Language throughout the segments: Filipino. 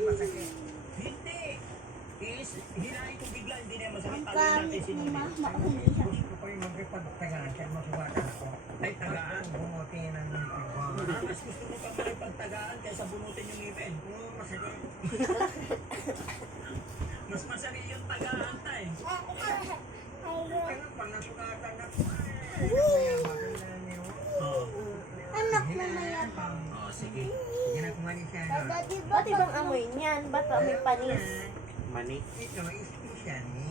masakit. Hindi. Hinahin ko bigla, hindi na masakit. Taloy natin sinunod. Gusto ko yung mag-ipagtagaan kaya masubatan ako. Ay, tagaan. Bumuti ng Mas gusto mo pa makipagtagaan kaysa bunutin yung ngipin. masakit. Mas masakit yung tagaan tayo. Kaya pag nasugatan ako, maganda niyo. Anak na mayan. Oh, sige. Sige na kumalis siya. Ba't ibang amoy niyan? Ba't amoy panis? Mani. Ito, special ni.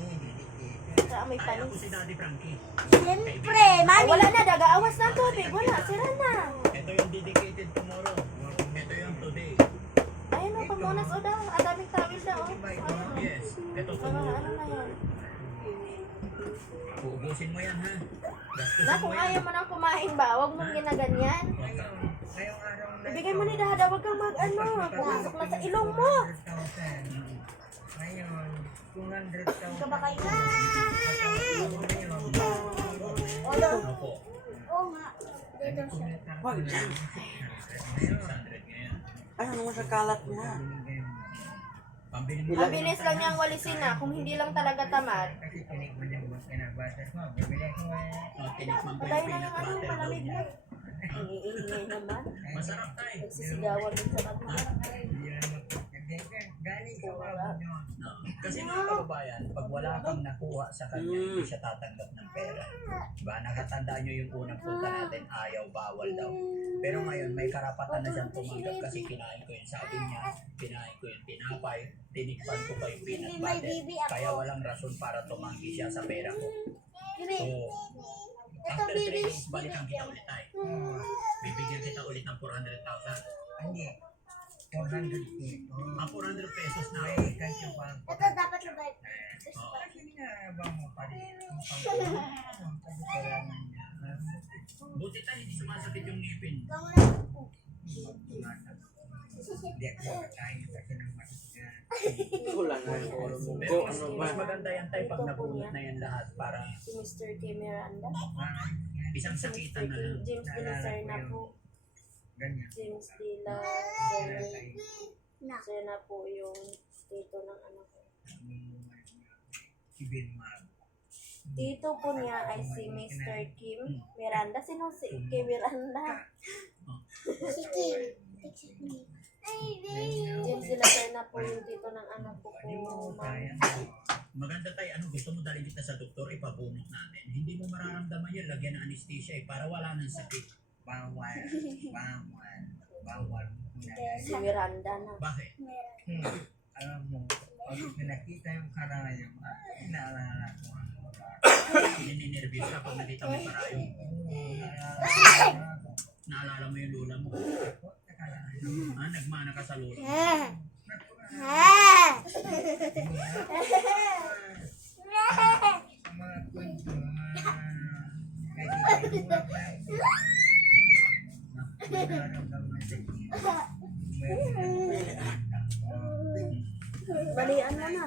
Sa amoy Ay, ako panis. si Daddy Frankie. Siyempre, mami. Wala na, dagaawas na tubig. Wala, sira na. Ito yung dedicated tomorrow. Ito yung today. Ayun o, pamunas o daw. Ang daming tawil daw. Ayun o. Yes. Ito Mga tomorrow. ano na yan. Uubusin mo yan, ha? Gastusin Na, mo kung yan. ayaw mo nang kumain ba, huwag mong ginaganyan. Ngayong araw na Ibigay mo ni Dada, huwag kang mag-ano. Pumasok na sa ilong mo. 100,000. Ngayon, 200,000. Ka ba kayo? Opo. Oo nga. Dito siya. Wag na. 600 ngayon. Ano naman sa kalat na? Pambili mo. Ang bilis lang niyang walisin na. Kung hindi lang talaga tamad. Kasi tinikman niya mga kinabatas mo. Bibili ko Oh, tinikman ko Patay yung na peanut yung ano, butter daw palamig niya. na. Ang iingay naman. Masarap tayo. Nagsisigawan din sa mga. Galing sa mga nyo. No. Kasi mga kababayan, pag wala kang nakuha sa kanya, hindi siya tatanggap ng pera. Diba? Nakatandaan nyo yung unang punta natin, ayaw, bawal daw. Pero ngayon, may karapatan na siyang tumanggap kasi kinain ko yung sabi niya, kinain ko yung tinapay, tinikpan ko pa yung peanut butter. Kaya walang rason para tumanggi siya sa pera ko. So, after 3 days, balikan kita ulit tayo. Bibigyan kita ulit ng 400,000. Hindi. 400 dito. 400 pesos na. Ay, kasi pa. Ito dapat na ba? Kasi nga ba mo pa rin? Kasi kailangan niya. Buti tayo, hindi sumasakit yung ngipin. Hindi ako makakain kasi ng matigas. Wala na yung ulo mo. Pero Go, ano ba? mas maganda yan tayo pag nabunot na yan lahat para Si Mr. K. Miranda. isang Si sakitan Mr. na lang. James de la Serna po. Ganyan. James de la Serna po yung tito ng anak ko. Si Binmar. Tito po niya ay si Mr. Kim Miranda. Sino si Kim Miranda? Si Kim. James de la Serna po yung tito ng anak ko po. Maganda tayo, ano gusto mo dalhin kita sa doktor, ipabunot natin. Hindi mo mararamdaman yan, lagyan ng anesthesia para wala nang sakit. Bawal. Bawal. Bawal. Si Miranda na. Bakit? Alam mo, pag nakita yung karayom, naalala ko ang Nininervous ka pag nakita mo yung parayong. Naalala mo yung lula mo. Nagmana ka sa lula mo. mga kwento, mga Balian mo na.